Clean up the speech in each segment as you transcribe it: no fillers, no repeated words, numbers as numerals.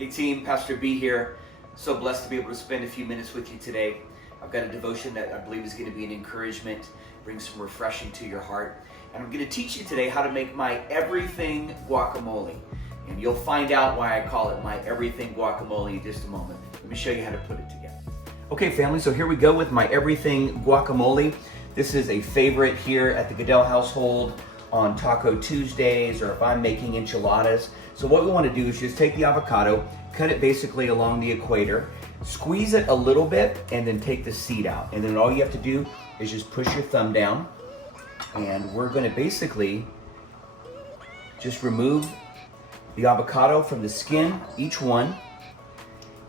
Hey team, Pastor B here. So blessed to be able to spend a few minutes with you today. I've got a devotion that I believe is going to be an encouragement, bring some refreshing to your heart. And I'm going to teach you today how to make my everything guacamole. And you'll find out why I call it my everything guacamole in just a moment. Let me show you how to put it together. Okay family, so here we go with my everything guacamole. This is a favorite here at the Goodell household on Taco Tuesdays, or if I'm making enchiladas. So what we want to do is just take the avocado, cut it basically along the equator, squeeze it a little bit, and then take the seed out. And then all you have to do is just push your thumb down, and we're going to basically just remove the avocado from the skin, each one,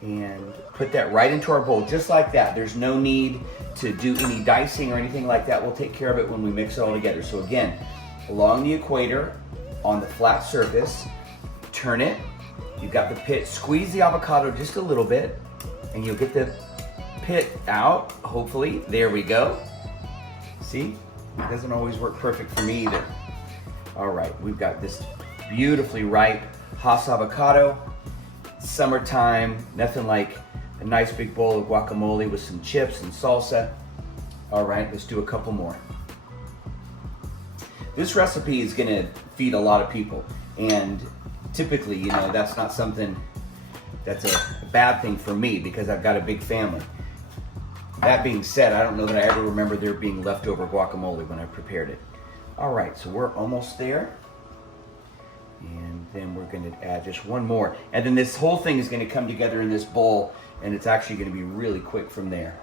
and put that right into our bowl, just like that. There's no need to do any dicing or anything like that. We'll take care of it when we mix it all together. So again, along the equator, on the flat surface, turn it. You've got the pit. Squeeze the avocado just a little bit, and you'll get the pit out, hopefully. There we go. See? It doesn't always work perfect for me either. All right, we've got this beautifully ripe Hass avocado. Summertime, nothing like a nice big bowl of guacamole with some chips and salsa. All right, let's do a couple more. This recipe is gonna feed a lot of people, and typically, you know, that's not something that's a bad thing for me because I've got a big family. That being said, I don't know that I ever remember there being leftover guacamole when I prepared it. All right, so we're almost there. And then we're gonna add just one more. And then this whole thing is gonna come together in this bowl, and it's actually gonna be really quick from there.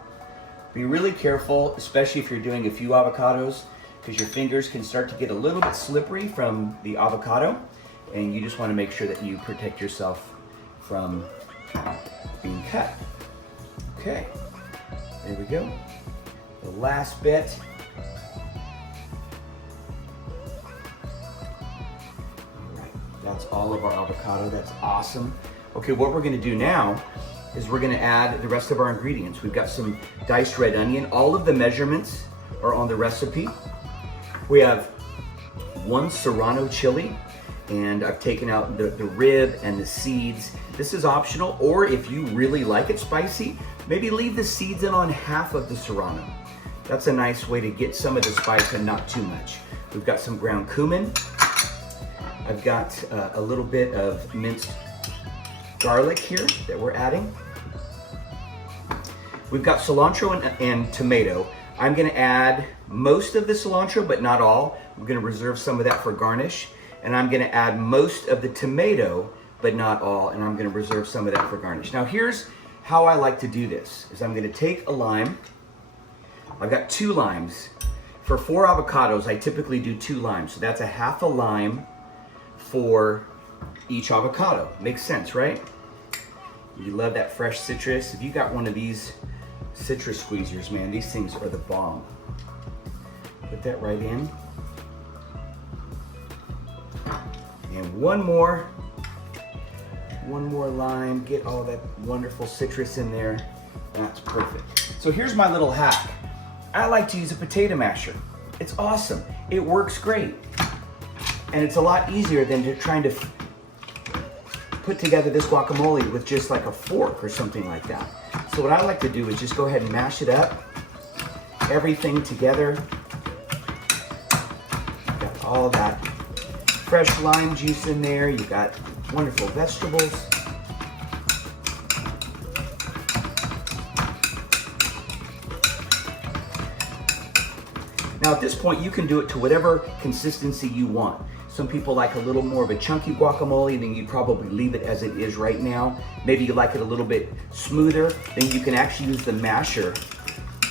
Be really careful, especially if you're doing a few avocados, because your fingers can start to get a little bit slippery from the avocado, and you just wanna make sure that you protect yourself from being cut. Okay, there we go. The last bit. That's all of our avocado. That's awesome. Okay, what we're gonna do now is we're gonna add the rest of our ingredients. We've got some diced red onion. All of the measurements are on the recipe. We have 1 serrano chili, and I've taken out the rib and the seeds. This is optional, or if you really like it spicy, maybe leave the seeds in on half of the serrano. That's a nice way to get some of the spice and not too much. We've got some ground cumin. I've got a little bit of minced garlic here that we're adding. We've got cilantro and tomato. I'm gonna add most of the cilantro, but not all. I'm gonna reserve some of that for garnish. And I'm gonna add most of the tomato, but not all. And I'm gonna reserve some of that for garnish. Now here's how I like to do this, is I'm gonna take a lime. I've got 2 limes. For 4 avocados, I typically do 2 limes. So that's a half a lime for each avocado. Makes sense, right? You love that fresh citrus. If you got one of these citrus squeezers, man, these things are the bomb. Put that right in. And one more lime. Get all that wonderful citrus in there. That's perfect. So here's my little hack. I like to use a potato masher. It's awesome. It works great. And it's a lot easier than trying to put together this guacamole with just like a fork or something like that. So what I like to do is just go ahead and mash it up, everything together. You've got all that fresh lime juice in there. You've got wonderful vegetables. Now at this point, you can do it to whatever consistency you want. Some people like a little more of a chunky guacamole, then you'd probably leave it as it is right now. Maybe you like it a little bit smoother, then you can actually use the masher,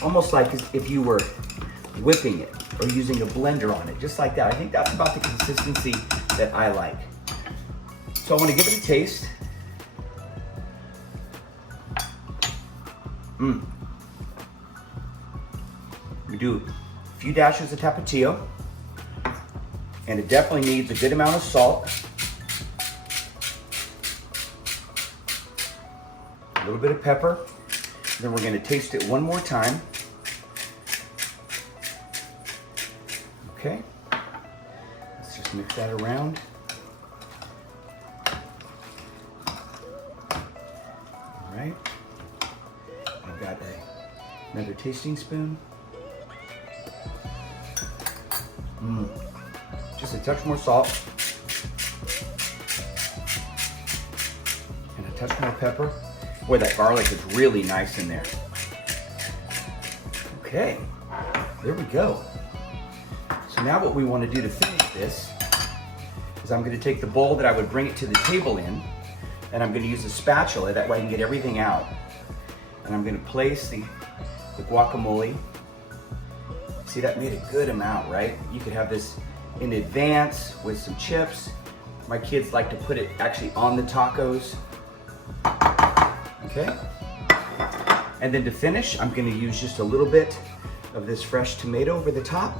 almost like if you were whipping it or using a blender on it, just like that. I think that's about the consistency that I like. So I want to give it a taste. We do a few dashes of tapatio. And it definitely needs a good amount of salt. A little bit of pepper. Then we're gonna taste it one more time. Okay. Let's just mix that around. right? I've got another tasting spoon. Just a touch more salt. And a touch more pepper. Boy, that garlic is really nice in there. Okay, there we go. So now what we want to do to finish this is I'm going to take the bowl that I would bring it to the table in, and I'm going to use a spatula, that way I can get everything out. And I'm going to place the guacamole. See, that made a good amount, right? You could have this in advance with some chips. My kids like to put it actually on the tacos. Okay. And then to finish, I'm going to use just a little bit of this fresh tomato over the top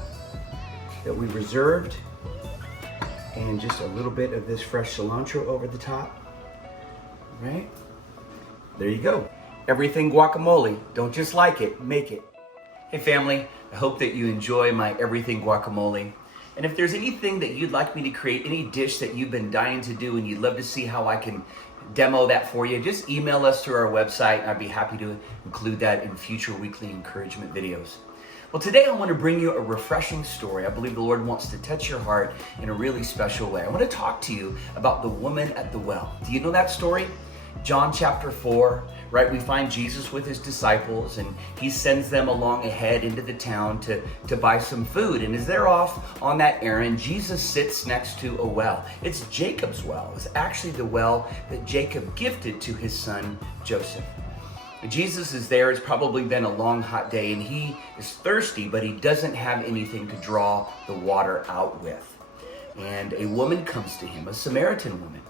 that we reserved, and just a little bit of this fresh cilantro over the top. Right? There you go. Everything guacamole. Don't just like it, make it. Hey family, I hope that you enjoy my everything guacamole. And if there's anything that you'd like me to create, any dish that you've been dying to do and you'd love to see how I can demo that for you, just email us through our website and I'd be happy to include that in future weekly encouragement videos. Well, today I want to bring you a refreshing story. I believe the Lord wants to touch your heart in a really special way. I want to talk to you about the woman at the well. Do you know that story? John chapter 4, right? We find Jesus with his disciples and he sends them along ahead into the town to buy some food. And as they're off on that errand, Jesus sits next to a well. It's Jacob's well. It's actually the well that Jacob gifted to his son Joseph. Jesus is there. It's probably been a long, hot day and he is thirsty, but he doesn't have anything to draw the water out with. And a woman comes to him, a Samaritan woman.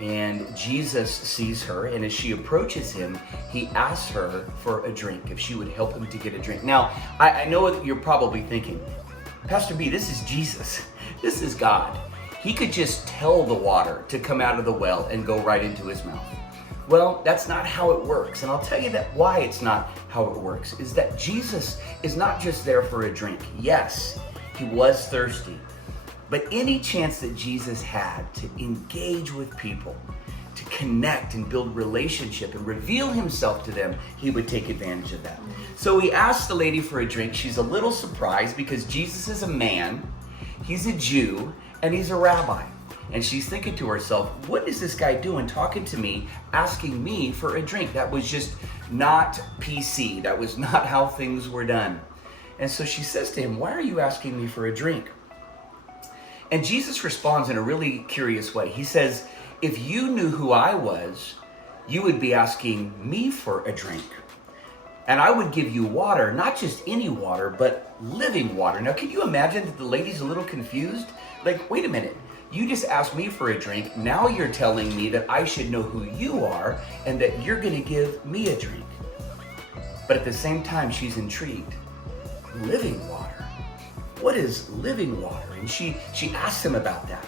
And Jesus sees her, and as she approaches him, he asks her for a drink, if she would help him to get a drink. Now, I know what you're probably thinking, Pastor B, this is Jesus. This is God. He could just tell the water to come out of the well and go right into his mouth. Well, that's not how it works. And I'll tell you that why it's not how it works is that Jesus is not just there for a drink. Yes, he was thirsty. But any chance that Jesus had to engage with people, to connect and build relationship and reveal himself to them, he would take advantage of that. So he asked the lady for a drink. She's a little surprised because Jesus is a man, he's a Jew, and he's a rabbi. And she's thinking to herself, what is this guy doing talking to me, asking me for a drink? That was just not PC. That was not how things were done. And so she says to him, why are you asking me for a drink? And Jesus responds in a really curious way. He says, if you knew who I was, you would be asking me for a drink. And I would give you water, not just any water, but living water. Now, can you imagine that the lady's a little confused? Like, wait a minute. You just asked me for a drink. Now you're telling me that I should know who you are and that you're going to give me a drink. But at the same time, she's intrigued. Living water. What is living water? And she asks him about that.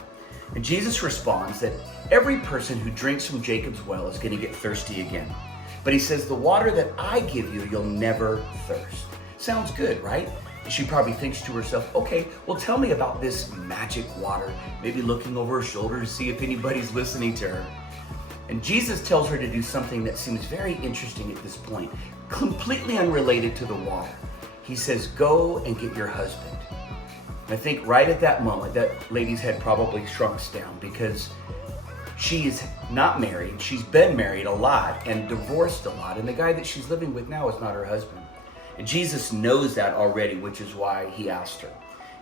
And Jesus responds that every person who drinks from Jacob's well is going to get thirsty again. But he says, the water that I give you, you'll never thirst. Sounds good, right? And she probably thinks to herself, okay, well, tell me about this magic water. Maybe looking over her shoulder to see if anybody's listening to her. And Jesus tells her to do something that seems very interesting at this point, completely unrelated to the water. He says, go and get your husband. I think right at that moment, that lady's head probably shrunk down because she is not married. She's been married a lot and divorced a lot. And the guy that she's living with now is not her husband. And Jesus knows that already, which is why he asked her.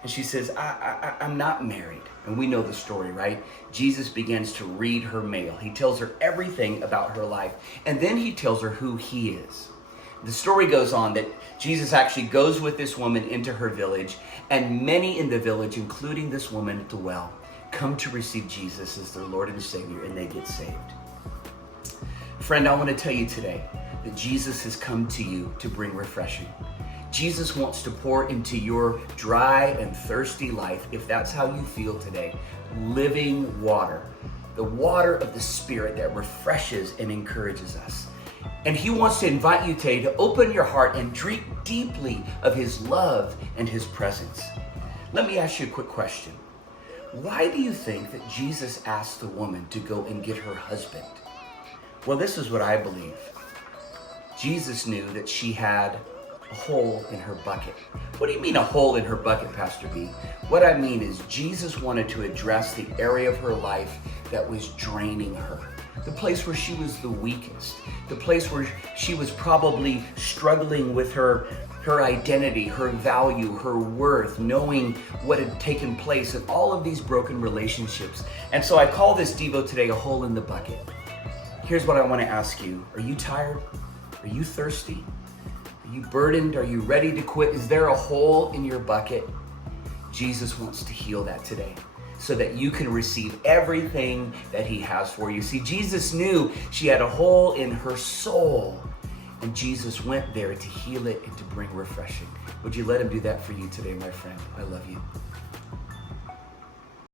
And she says, I'm not married. And we know the story, right? Jesus begins to read her mail. He tells her everything about her life. And then he tells her who he is. The story goes on that Jesus actually goes with this woman into her village, and many in the village, including this woman at the well, come to receive Jesus as their Lord and Savior, and they get saved. Friend, I want to tell you today that Jesus has come to you to bring refreshing. Jesus wants to pour into your dry and thirsty life, if that's how you feel today, living water, the water of the Spirit that refreshes and encourages us. And he wants to invite you today to open your heart and drink deeply of his love and his presence. Let me ask you a quick question. Why do you think that Jesus asked the woman to go and get her husband? Well, this is what I believe. Jesus knew that she had a hole in her bucket. What do you mean a hole in her bucket, Pastor B? What I mean is Jesus wanted to address the area of her life that was draining her. The place where she was the weakest. The place where she was probably struggling with her identity, her value, her worth, knowing what had taken place in all of these broken relationships. And so I call this Devo today a hole in the bucket. Here's what I want to ask you. Are you tired? Are you thirsty? Are you burdened? Are you ready to quit? Is there a hole in your bucket? Jesus wants to heal that today so that you can receive everything that he has for you. See, Jesus knew she had a hole in her soul, and Jesus went there to heal it and to bring refreshing. Would you let him do that for you today, my friend? I love you.